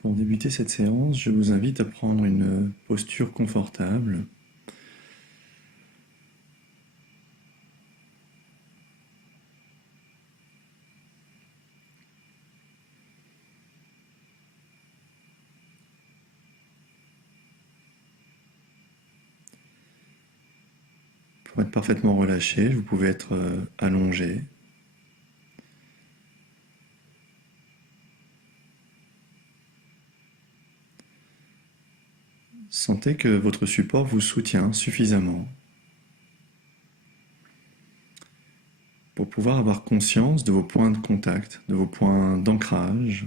Pour débuter cette séance, je vous invite à prendre une posture confortable. Pour être parfaitement relâché, vous pouvez être allongé. Sentez que votre support vous soutient suffisamment pour pouvoir avoir conscience de vos points de contact, de vos points d'ancrage.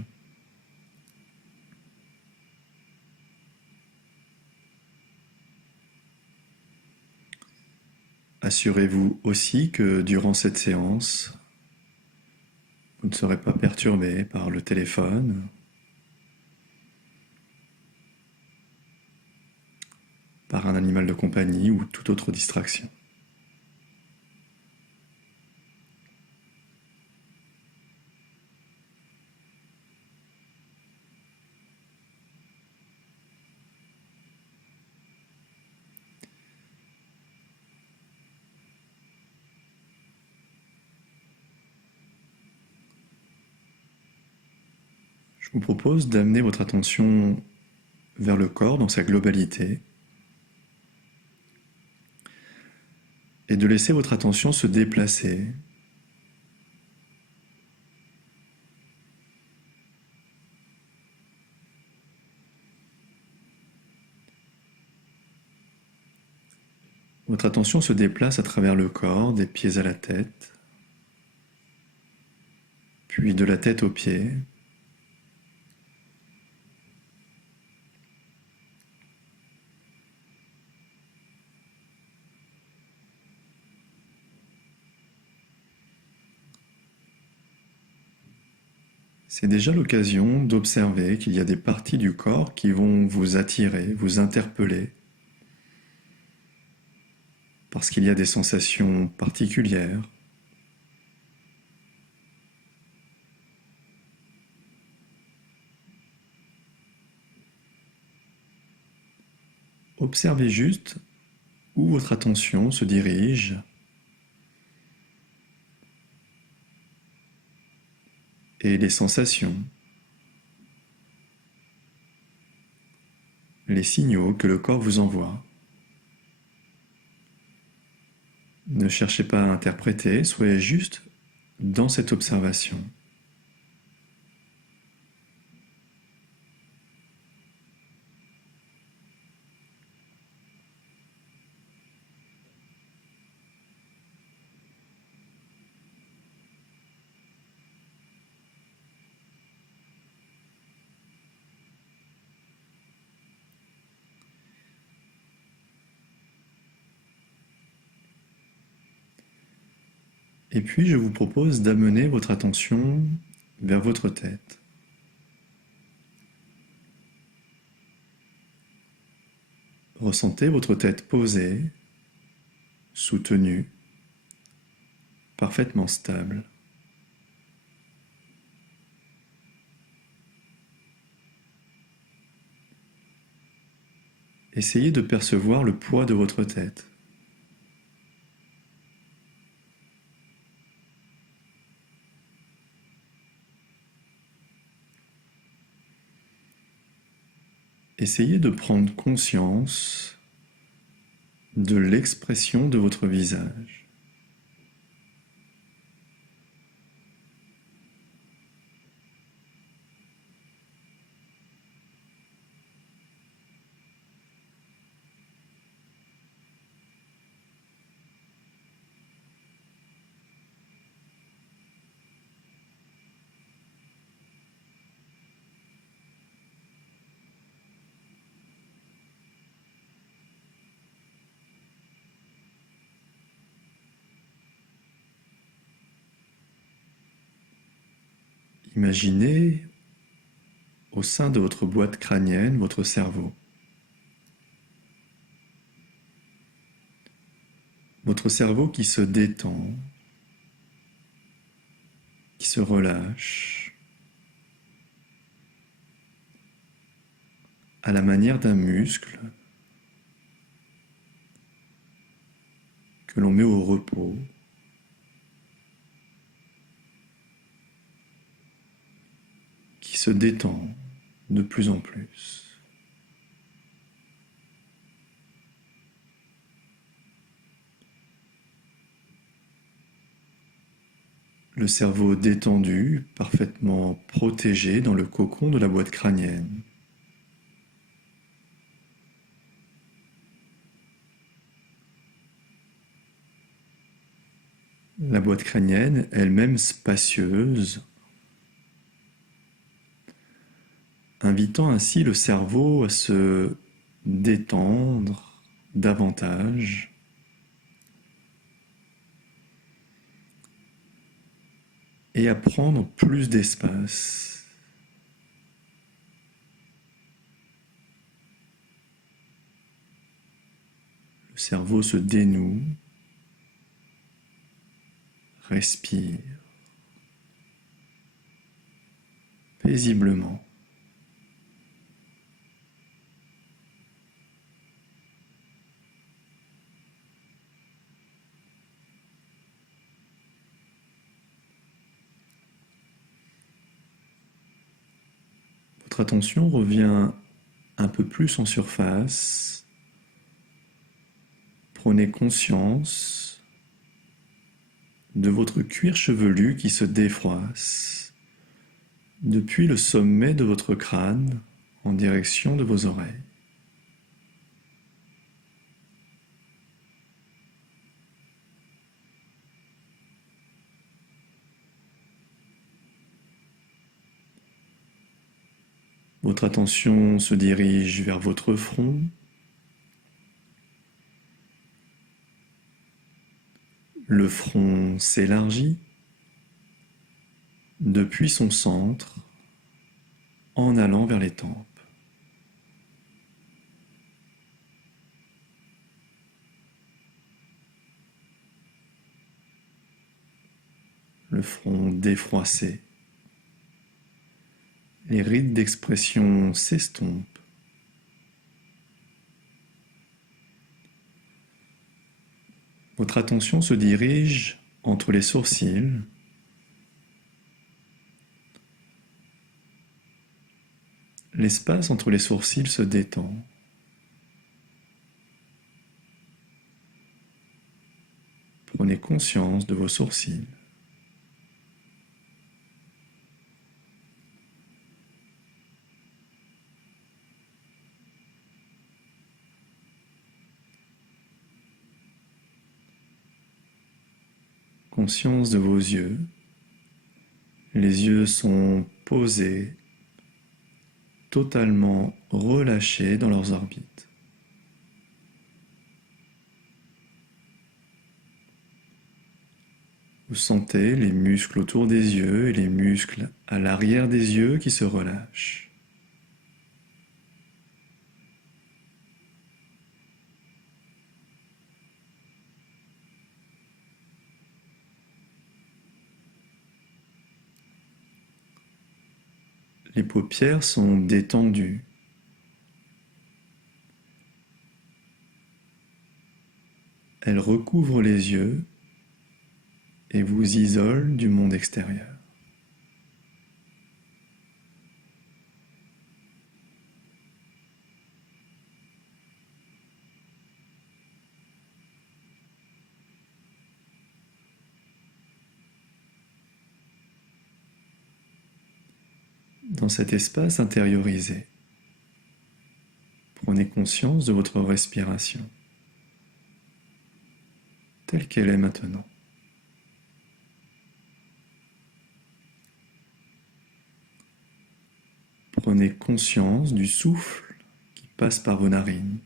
Assurez-vous aussi que durant cette séance, vous ne serez pas perturbé par le téléphone, par un animal de compagnie ou toute autre distraction. Je vous propose d'amener votre attention vers le corps dans sa globalité et de laisser votre attention se déplacer. Votre attention se déplace à travers le corps, des pieds à la tête, puis de la tête aux pieds. C'est déjà l'occasion d'observer qu'il y a des parties du corps qui vont vous attirer, vous interpeller, parce qu'il y a des sensations particulières. Observez juste où votre attention se dirige et les sensations, les signaux que le corps vous envoie. Ne cherchez pas à interpréter, soyez juste dans cette observation. Et puis je vous propose d'amener votre attention vers votre tête. Ressentez votre tête posée, soutenue, parfaitement stable. Essayez de percevoir le poids de votre tête. Essayez de prendre conscience de l'expression de votre visage. Imaginez au sein de votre boîte crânienne votre cerveau. Votre cerveau qui se détend, qui se relâche, à la manière d'un muscle que l'on met au repos, qui se détend de plus en plus. Le cerveau détendu, parfaitement protégé dans le cocon de la boîte crânienne. La boîte crânienne, elle-même spacieuse, invitant ainsi le cerveau à se détendre davantage, et à prendre plus d'espace. Le cerveau se dénoue, respire paisiblement. Votre attention revient un peu plus en surface. Prenez conscience de votre cuir chevelu qui se défroisse depuis le sommet de votre crâne en direction de vos oreilles. Votre attention se dirige vers votre front. Le front s'élargit depuis son centre en allant vers les tempes. Le front défroissé. Les rides d'expression s'estompent. Votre attention se dirige entre les sourcils. L'espace entre les sourcils se détend. Prenez conscience de vos sourcils. Conscience de vos yeux. Les yeux sont posés, totalement relâchés dans leurs orbites. Vous sentez les muscles autour des yeux et les muscles à l'arrière des yeux qui se relâchent. Les paupières sont détendues. Elles recouvrent les yeux et vous isolent du monde extérieur. Dans cet espace intériorisé, prenez conscience de votre respiration, telle qu'elle est maintenant. Prenez conscience du souffle qui passe par vos narines.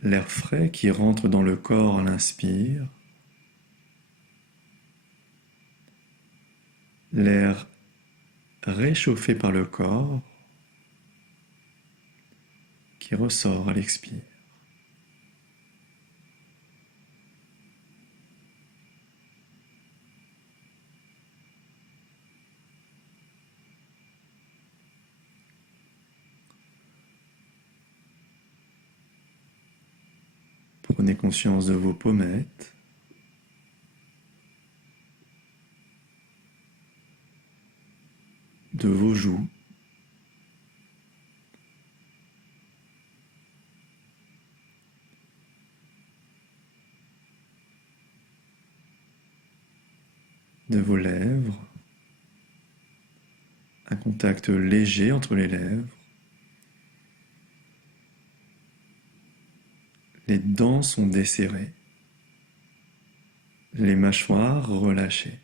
L'air frais qui rentre dans le corps à l'inspire. L'air réchauffé par le corps qui ressort à l'expire. Prenez conscience de vos pommettes, de vos joues, de vos lèvres, un contact léger entre les lèvres. Les dents sont desserrées, les mâchoires relâchées.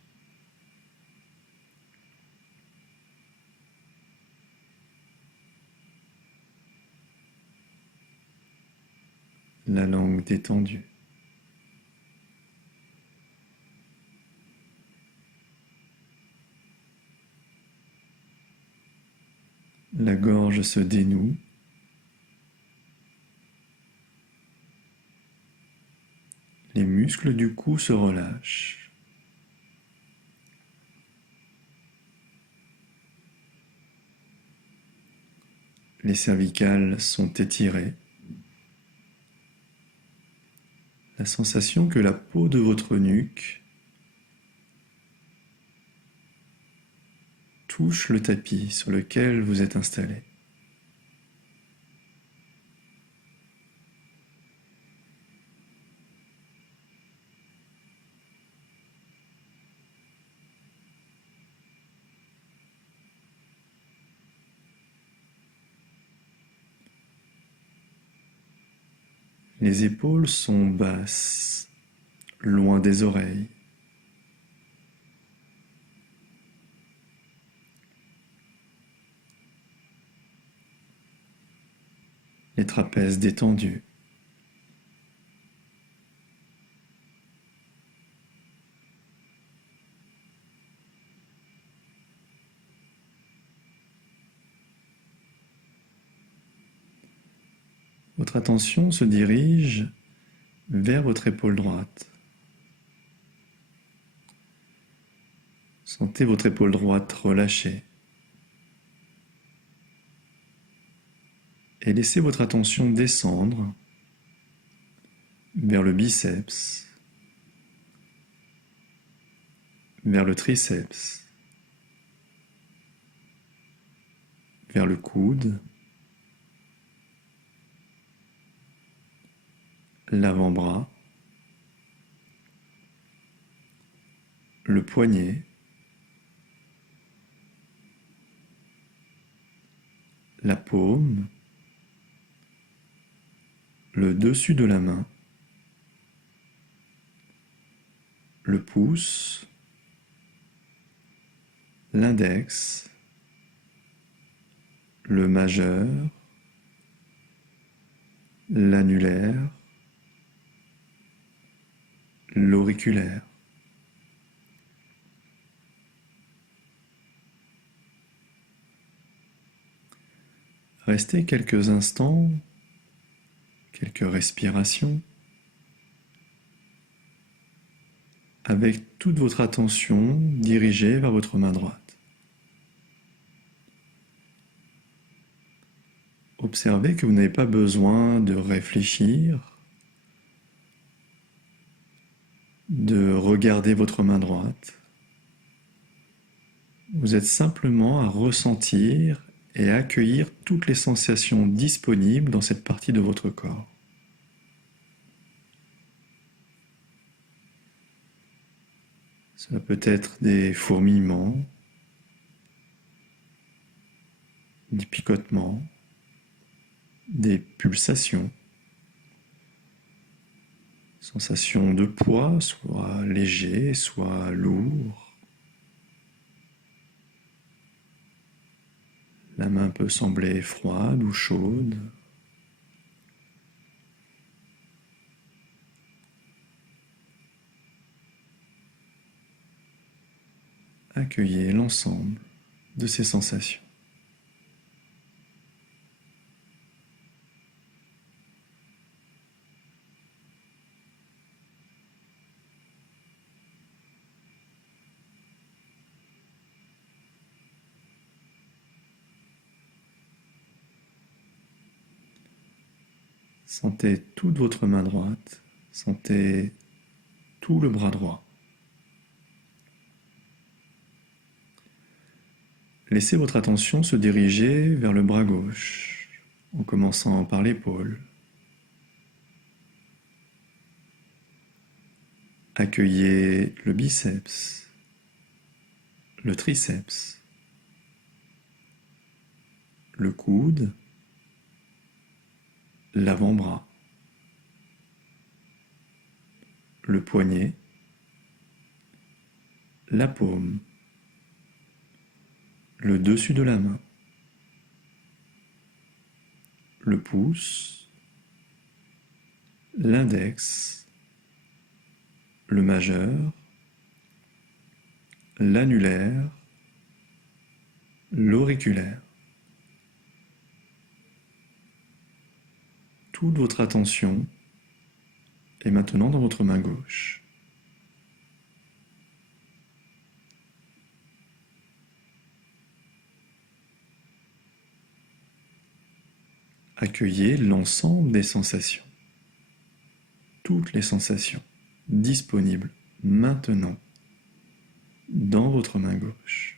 La langue détendue. La gorge se dénoue. Les muscles du cou se relâchent. Les cervicales sont étirées. La sensation que la peau de votre nuque touche le tapis sur lequel vous êtes installé. Les épaules sont basses, loin des oreilles. Les trapèzes détendus. Votre attention se dirige vers votre épaule droite. Sentez votre épaule droite relâchée. Et laissez votre attention descendre vers le biceps, vers le triceps, vers le coude, l'avant-bras, le poignet, la paume, le dessus de la main, le pouce, l'index, le majeur, l'annulaire, l'auriculaire. Restez quelques instants, quelques respirations, avec toute votre attention dirigée vers votre main droite. Observez que vous n'avez pas besoin de réfléchir, de regarder votre main droite. Vous êtes simplement à ressentir et à accueillir toutes les sensations disponibles dans cette partie de votre corps. Cela peut être des fourmillements, des picotements, des pulsations, sensations de poids, soit léger, soit lourd. La main peut sembler froide ou chaude. Accueillez l'ensemble de ces sensations. Sentez toute votre main droite Sentez tout le bras droit. Laissez votre attention se diriger vers le bras gauche, en commençant par l'épaule. Accueillez le biceps, le triceps, le coude, l'avant-bras, le poignet, la paume, le dessus de la main, le pouce, l'index, le majeur, l'annulaire, l'auriculaire. Toute votre attention est maintenant dans votre main gauche. Accueillez l'ensemble des sensations, toutes les sensations disponibles maintenant dans votre main gauche.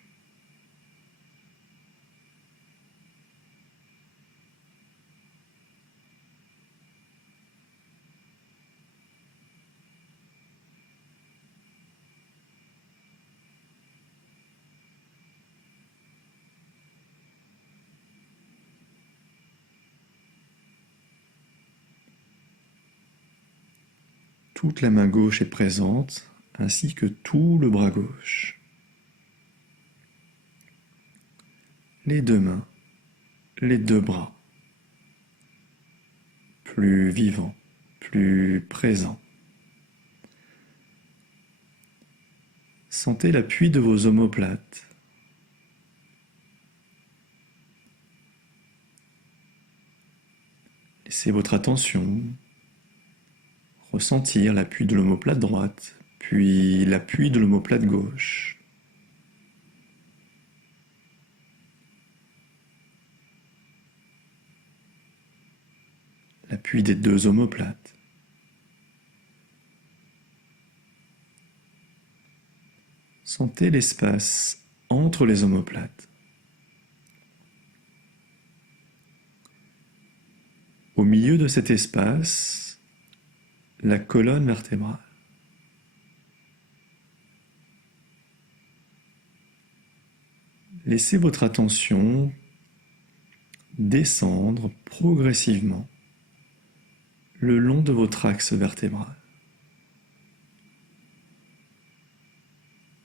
Toute la main gauche est présente, ainsi que tout le bras gauche. Les deux mains, les deux bras, plus vivants, plus présents. Sentez l'appui de vos omoplates. Laissez votre attention ressentir l'appui de l'omoplate droite, puis l'appui de l'omoplate gauche. L'appui des deux omoplates. Sentez l'espace entre les omoplates. Au milieu de cet espace, la colonne vertébrale. Laissez votre attention descendre progressivement le long de votre axe vertébral,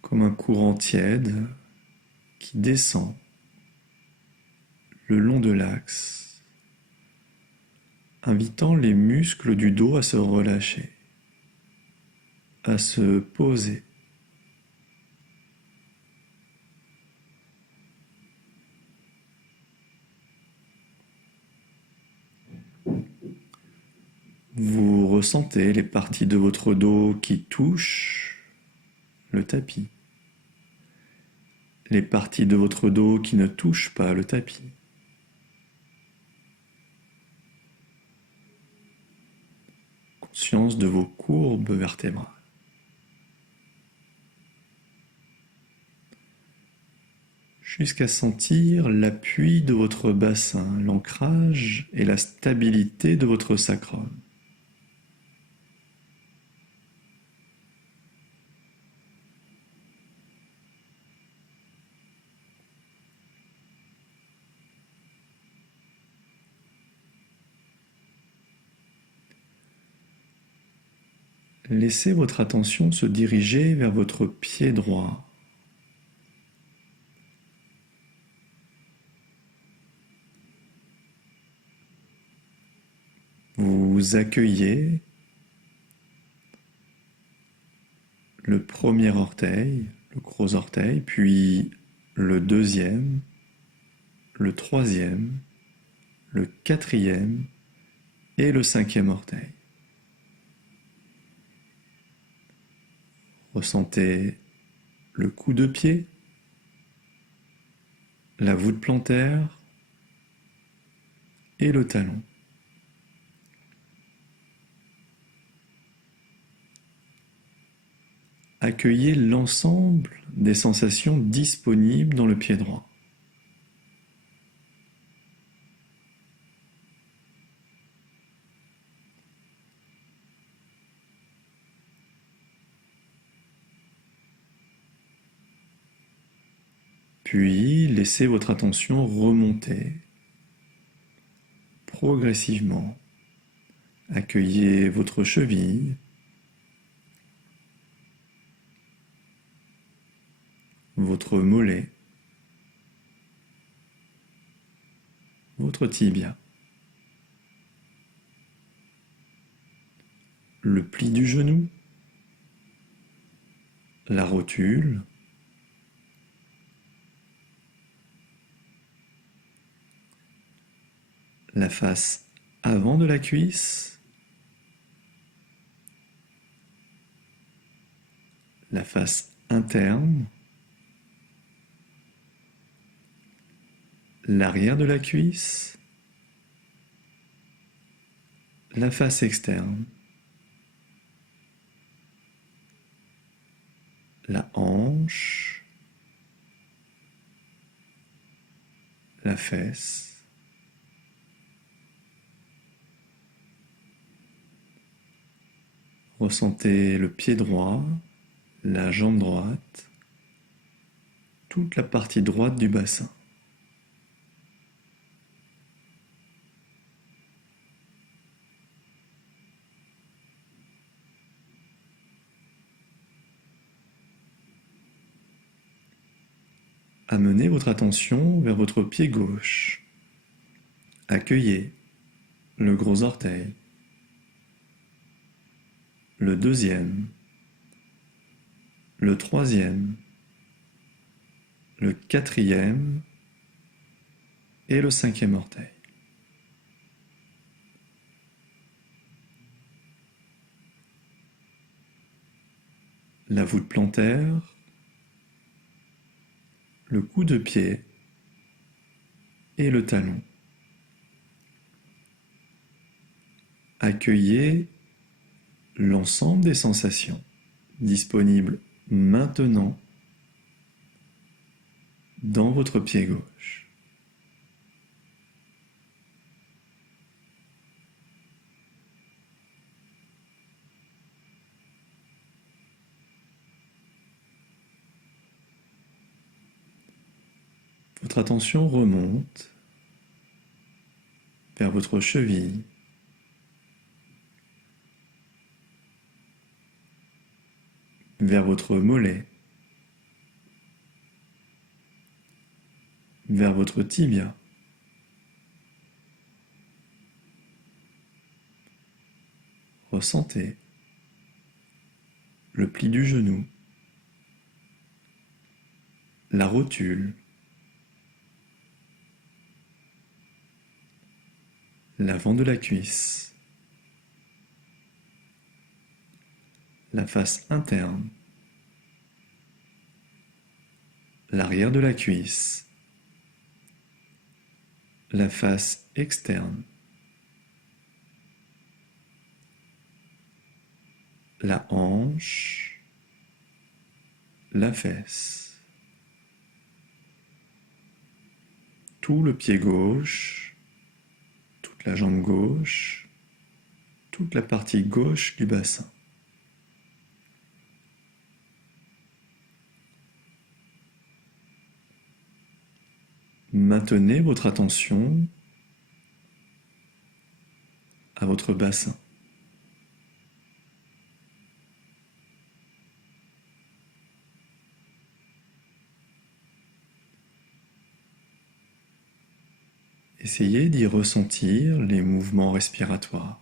comme un courant tiède qui descend le long de l'axe, invitant les muscles du dos à se relâcher, à se poser. Vous ressentez les parties de votre dos qui touchent le tapis, les parties de votre dos qui ne touchent pas le tapis. Conscience de vos courbes vertébrales. Jusqu'à sentir l'appui de votre bassin, l'ancrage et la stabilité de votre sacrum. Laissez votre attention se diriger vers votre pied droit. Vous accueillez le premier orteil, le gros orteil, puis le deuxième, le troisième, le quatrième et le cinquième orteil. Ressentez le coup de pied, la voûte plantaire et le talon. Accueillez l'ensemble des sensations disponibles dans le pied droit. Puis laissez votre attention remonter progressivement. Accueillez votre cheville, votre mollet, votre tibia, le pli du genou, la rotule, la face avant de la cuisse, la face interne, l'arrière de la cuisse, la face externe, la hanche, la fesse, ressentez le pied droit, la jambe droite, toute la partie droite du bassin. Amenez votre attention vers votre pied gauche. Accueillez le gros orteil, le deuxième, le troisième, le quatrième et le cinquième orteil. La voûte plantaire, le coup de pied et le talon. Accueillez l'ensemble des sensations disponibles maintenant dans votre pied gauche. Votre attention remonte vers votre cheville, vers votre mollet, vers votre tibia, ressentez le pli du genou, la rotule, l'avant de la cuisse, la face interne, l'arrière de la cuisse, la face externe, la hanche, la fesse, tout le pied gauche, toute la jambe gauche, toute la partie gauche du bassin. Maintenez votre attention à votre bassin. Essayez d'y ressentir les mouvements respiratoires.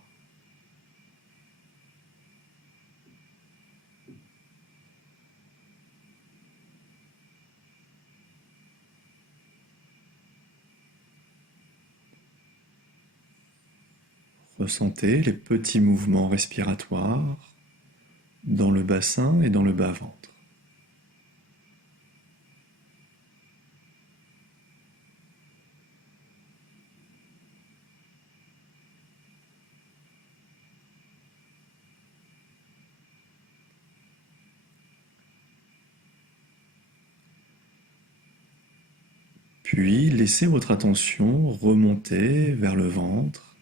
Ressentez les petits mouvements respiratoires dans le bassin et dans le bas-ventre. Puis laissez votre attention remonter vers le ventre.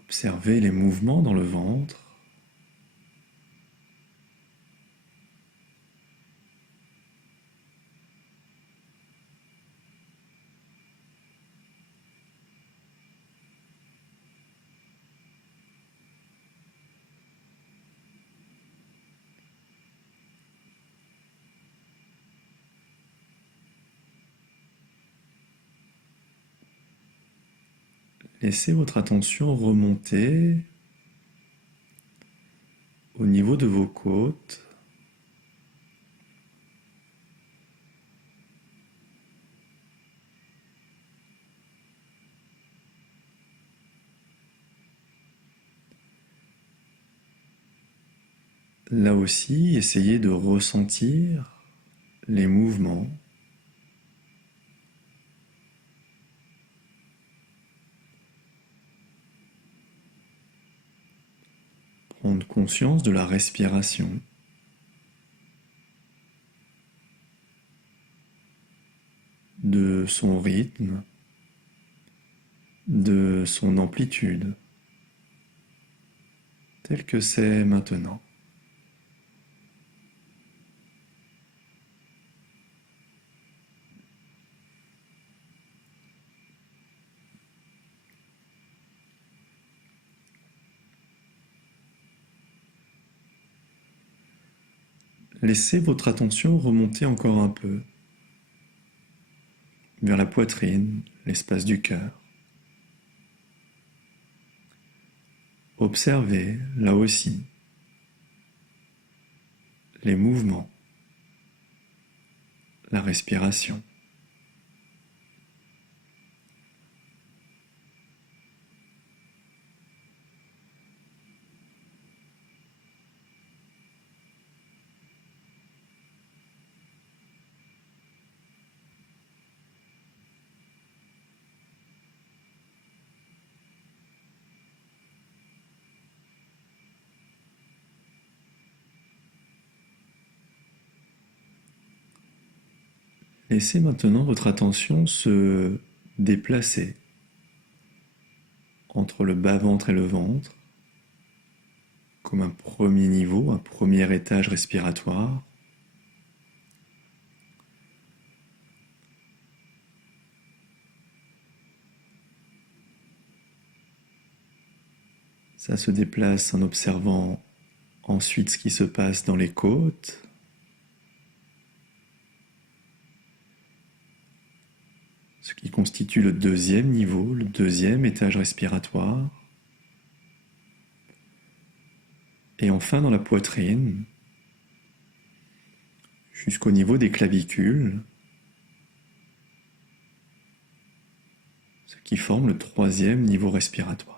Observez les mouvements dans le ventre. Laissez votre attention remonter au niveau de vos côtes. Là aussi, essayez de ressentir les mouvements. Prendre conscience de la respiration. De son rythme, de son amplitude, tel que c'est maintenant. Laissez votre attention remonter encore un peu vers la poitrine, l'espace du cœur. Observez, là aussi, les mouvements, la respiration. Laissez maintenant votre attention se déplacer entre le bas-ventre et le ventre, comme un premier niveau, un premier étage respiratoire. Ça se déplace en observant ensuite ce qui se passe dans les côtes. Ce qui constitue le deuxième niveau, le deuxième étage respiratoire. Et enfin dans la poitrine, jusqu'au niveau des clavicules, ce qui forme le troisième niveau respiratoire.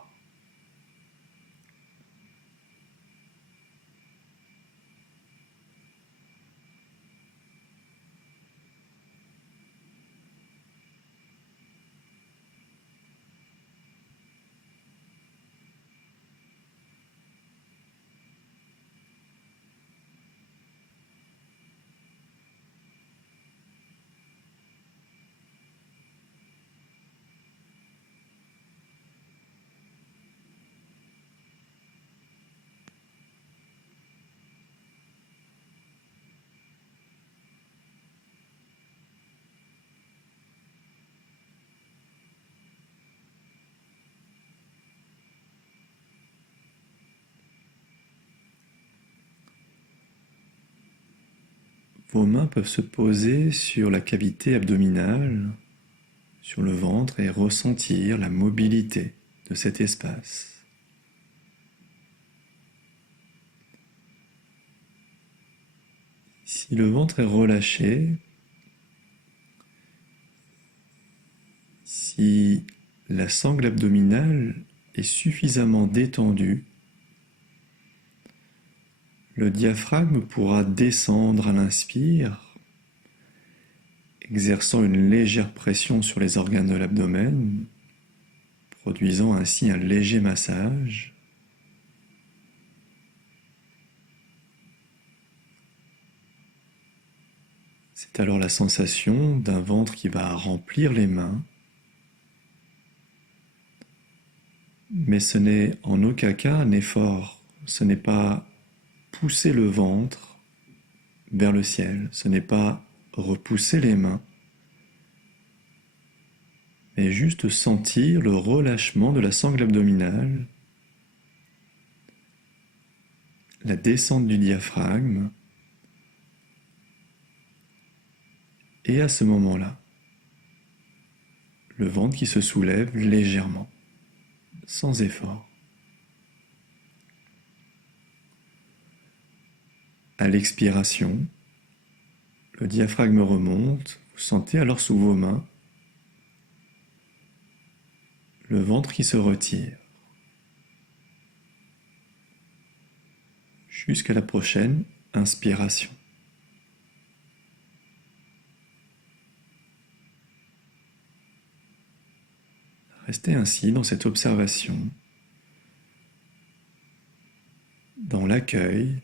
Vos mains peuvent se poser sur la cavité abdominale, sur le ventre et ressentir la mobilité de cet espace. Si le ventre est relâché, si la sangle abdominale est suffisamment détendue, le diaphragme pourra descendre à l'inspire, exerçant une légère pression sur les organes de l'abdomen, produisant ainsi un léger massage. C'est alors la sensation d'un ventre qui va remplir les mains, mais ce n'est en aucun cas un effort, ce n'est pas pousser le ventre vers le ciel, ce n'est pas repousser les mains, mais juste sentir le relâchement de la sangle abdominale, la descente du diaphragme, et à ce moment-là, le ventre qui se soulève légèrement, sans effort. À l'expiration, le diaphragme remonte, vous sentez alors sous vos mains le ventre qui se retire. Jusqu'à la prochaine inspiration. Restez ainsi dans cette observation, dans l'accueil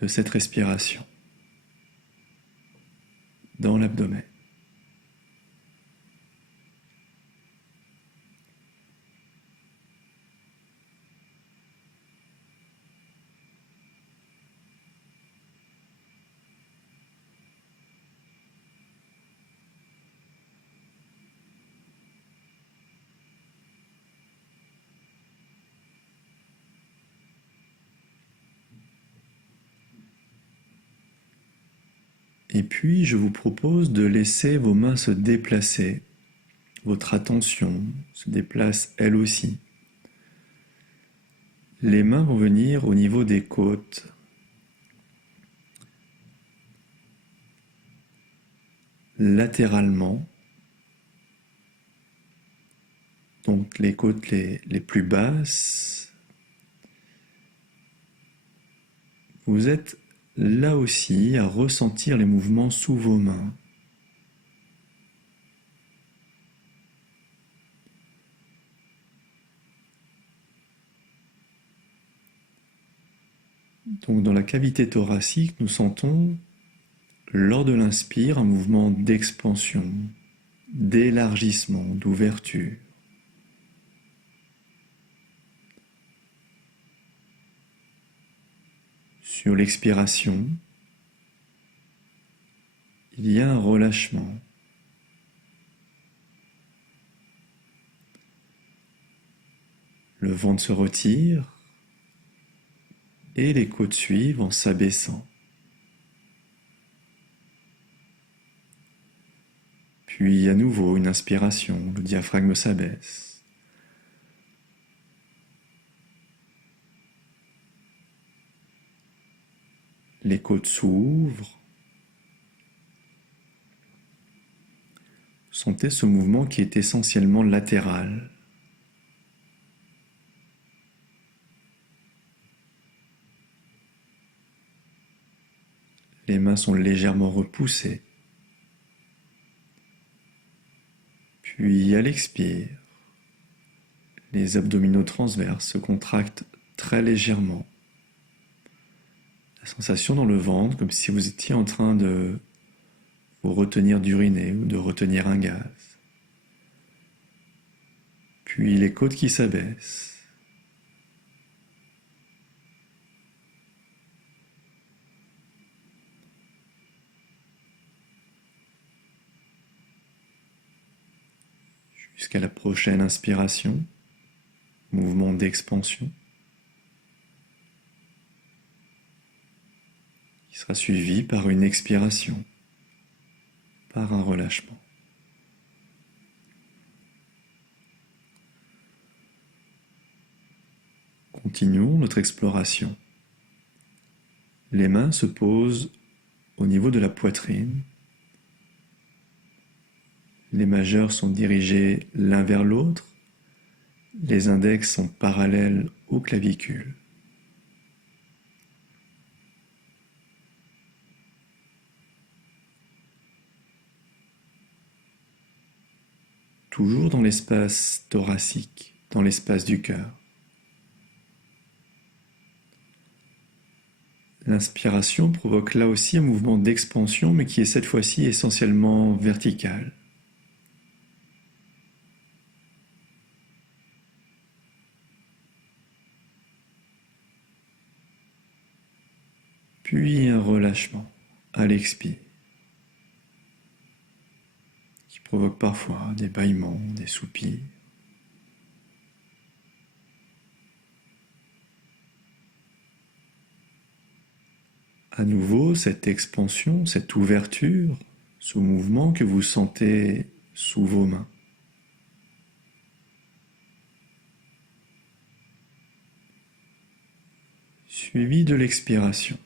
de cette respiration, dans l'abdomen. Et puis, je vous propose de laisser vos mains se déplacer. Votre attention se déplace elle aussi. Les mains vont venir au niveau des côtes. Latéralement. Donc les côtes les plus basses. Vous êtes là aussi à ressentir les mouvements sous vos mains. Donc dans la cavité thoracique, nous sentons, lors de l'inspire, un mouvement d'expansion, d'élargissement, d'ouverture. Sur l'expiration, il y a un relâchement. Le ventre se retire et les côtes suivent en s'abaissant. Puis à nouveau une inspiration, le diaphragme s'abaisse. Les côtes s'ouvrent. Sentez ce mouvement qui est essentiellement latéral. Les mains sont légèrement repoussées. Puis à l'expire, les abdominaux transverses se contractent très légèrement. La sensation dans le ventre, comme si vous étiez en train de vous retenir d'uriner ou de retenir un gaz. Puis les côtes qui s'abaissent. Jusqu'à la prochaine inspiration, mouvement d'expansion, qui sera suivi par une expiration, par un relâchement. Continuons notre exploration. Les mains se posent au niveau de la poitrine. Les majeurs sont dirigés l'un vers l'autre. Les index sont parallèles aux clavicules. Toujours dans l'espace thoracique, dans l'espace du cœur. L'inspiration provoque là aussi un mouvement d'expansion, mais qui est cette fois-ci essentiellement vertical. Puis un relâchement à l'expire, qui provoque parfois des bâillements, des soupirs. À nouveau, cette expansion, cette ouverture, ce mouvement que vous sentez sous vos mains. Suivi de l'expiration,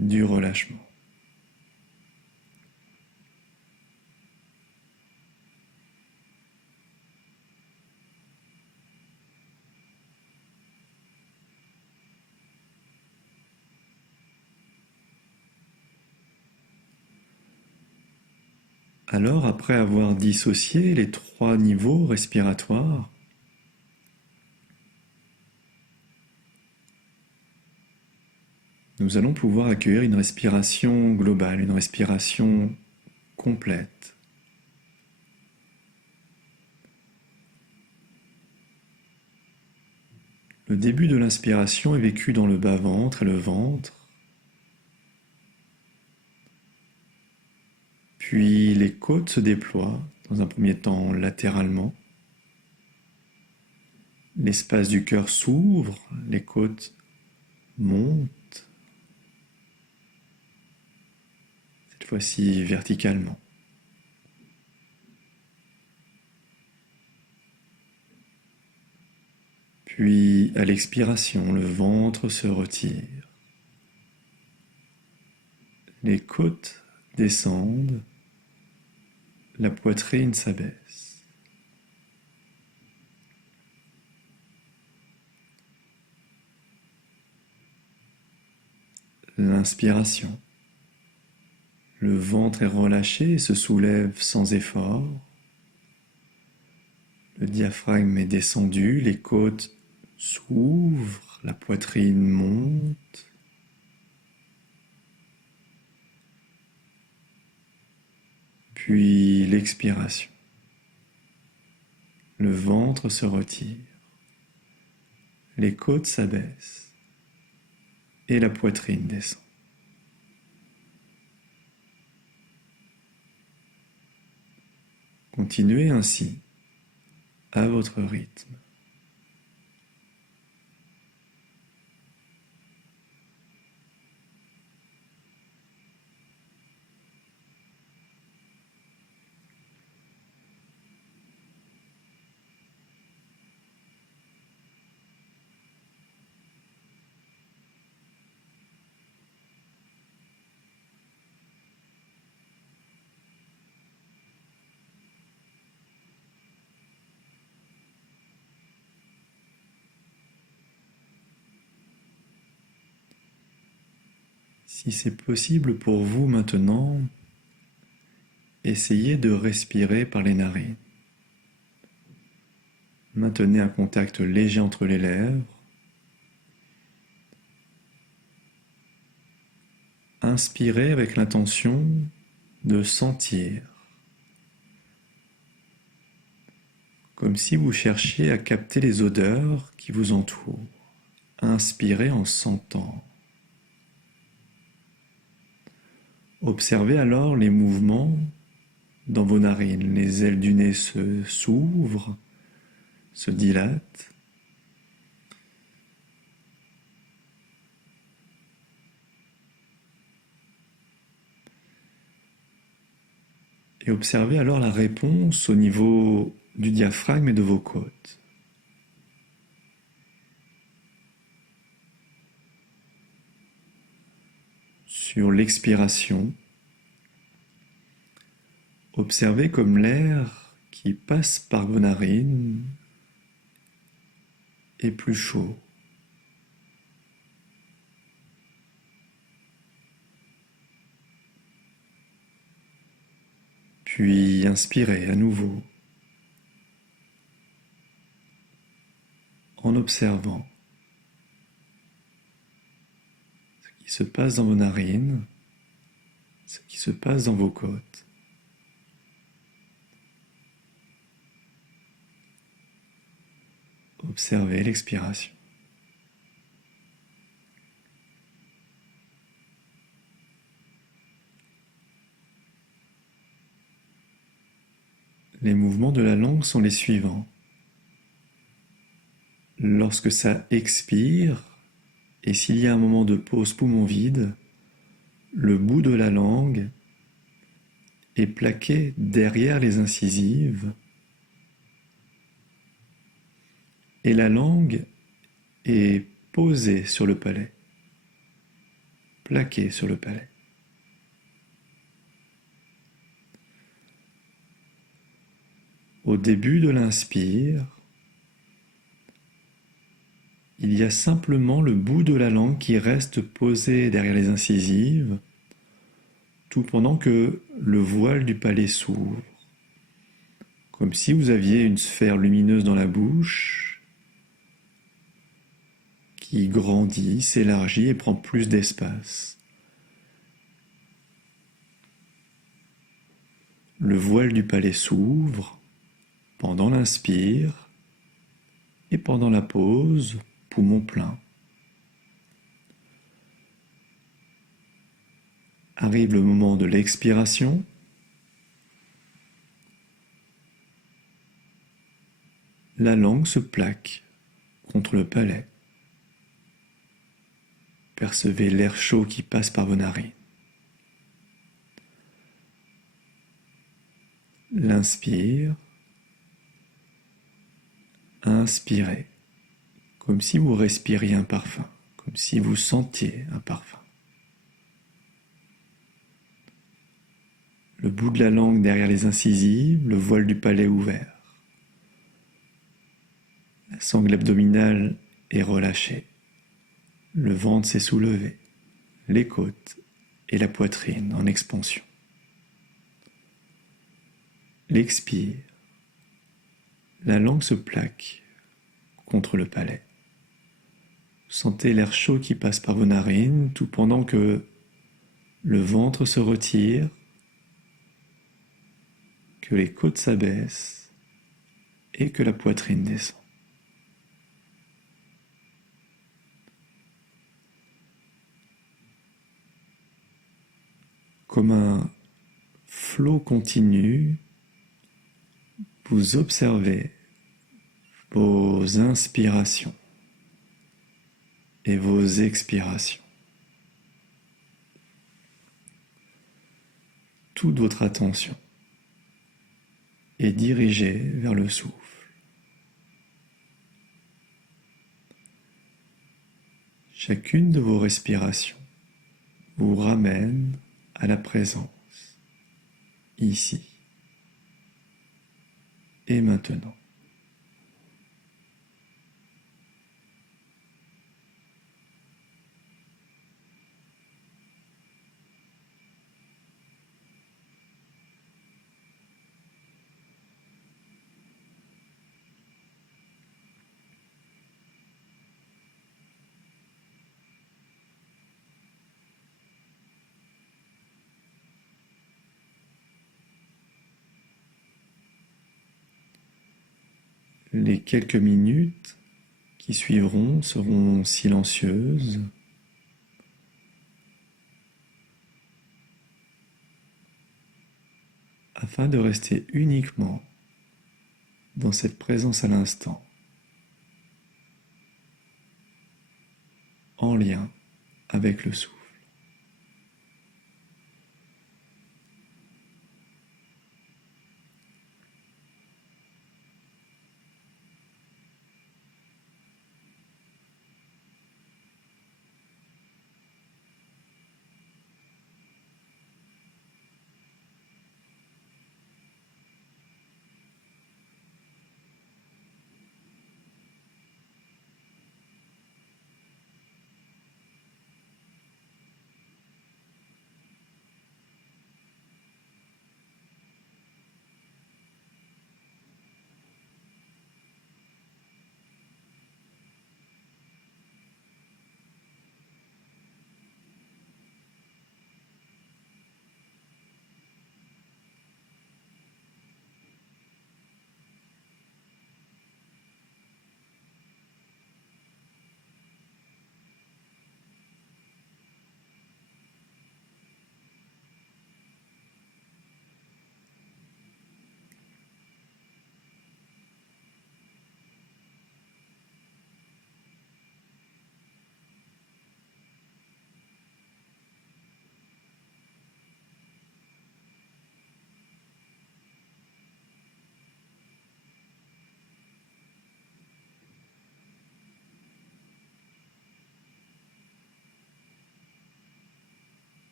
du relâchement. Alors, après avoir dissocié les 3 niveaux respiratoires, nous allons pouvoir accueillir une respiration globale, une respiration complète. Le début de l'inspiration est vécu dans le bas-ventre et le ventre, puis les côtes se déploient, dans un premier temps latéralement. L'espace du cœur s'ouvre, les côtes montent, cette fois-ci verticalement. Puis, à l'expiration, le ventre se retire. Les côtes descendent, la poitrine s'abaisse. L'inspiration. Le ventre est relâché et se soulève sans effort. Le diaphragme est descendu, les côtes s'ouvrent, la poitrine monte. Puis l'expiration. Le ventre se retire. Les côtes s'abaissent et la poitrine descend. Continuez ainsi, à votre rythme. Si c'est possible pour vous maintenant, essayez de respirer par les narines. Maintenez un contact léger entre les lèvres. Inspirez avec l'intention de sentir, comme si vous cherchiez à capter les odeurs qui vous entourent. Inspirez en sentant. Observez alors les mouvements dans vos narines. Les ailes du nez s'ouvrent, se dilatent. Et observez alors la réponse au niveau du diaphragme et de vos côtes. Sur l'expiration, observez comme l'air qui passe par vos narines est plus chaud. Puis inspirez à nouveau en observant qui se passe dans vos narines, ce qui se passe dans vos côtes. Observez l'expiration. Les mouvements de la langue sont les suivants. Lorsque ça expire, et s'il y a un moment de pause poumon vide, le bout de la langue est plaqué derrière les incisives et la langue est posée sur le palais, plaquée sur le palais. Au début de l'inspire, il y a simplement le bout de la langue qui reste posé derrière les incisives, tout pendant que le voile du palais s'ouvre, comme si vous aviez une sphère lumineuse dans la bouche qui grandit, s'élargit et prend plus d'espace. Le voile du palais s'ouvre pendant l'inspire et pendant la pause, poumon plein. Arrive le moment de l'expiration. La langue se plaque contre le palais. Percevez l'air chaud qui passe par vos narines. L'inspire. Inspirez, comme si vous respiriez un parfum, comme si vous sentiez un parfum. Le bout de la langue derrière les incisives, le voile du palais ouvert. La sangle abdominale est relâchée. Le ventre s'est soulevé, les côtes et la poitrine en expansion. L'expire. La langue se plaque contre le palais. Sentez l'air chaud qui passe par vos narines tout pendant que le ventre se retire, que les côtes s'abaissent et que la poitrine descend. Comme un flot continu, vous observez vos inspirations et vos expirations. Toute votre attention est dirigée vers le souffle. Chacune de vos respirations vous ramène à la présence, ici et maintenant. Les quelques minutes qui suivront seront silencieuses. Afin de rester uniquement dans cette présence à l'instant, en lien avec le souffle.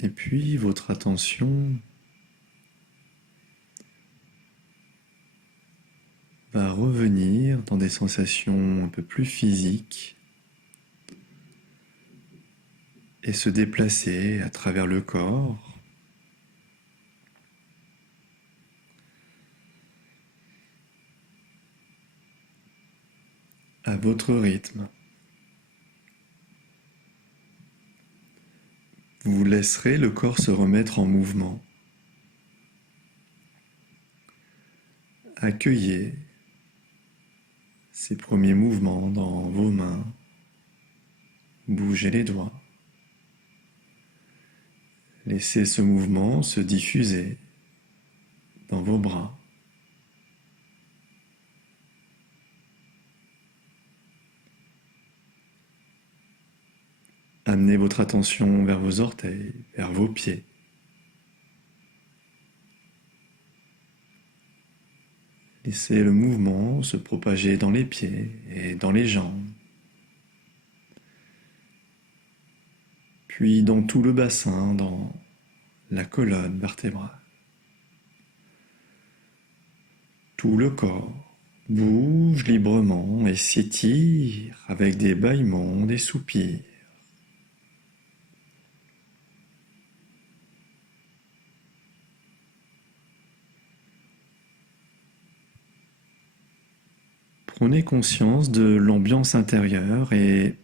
Et puis votre attention va revenir dans des sensations un peu plus physiques et se déplacer à travers le corps à votre rythme. Vous laisserez le corps se remettre en mouvement. Accueillez ces premiers mouvements dans vos mains. Bougez les doigts. Laissez ce mouvement se diffuser dans vos bras. Amenez votre attention vers vos orteils, vers vos pieds. Laissez le mouvement se propager dans les pieds et dans les jambes. Puis dans tout le bassin, dans la colonne vertébrale. Tout le corps bouge librement et s'étire avec des bâillements, des soupirs. Prenez conscience de l'ambiance intérieure et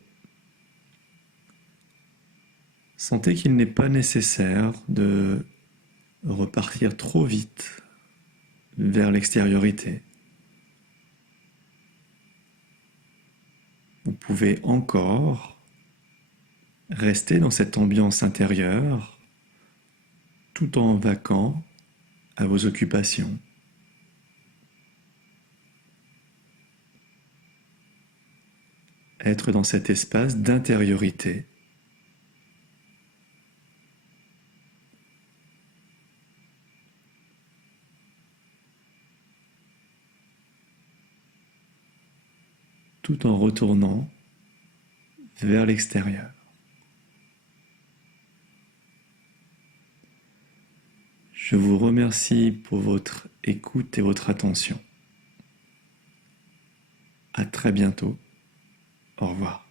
sentez qu'il n'est pas nécessaire de repartir trop vite vers l'extériorité. Vous pouvez encore rester dans cette ambiance intérieure tout en vaquant à vos occupations. Être dans cet espace d'intériorité. Tout en retournant vers l'extérieur. Je vous remercie pour votre écoute et votre attention. À très bientôt. Au revoir.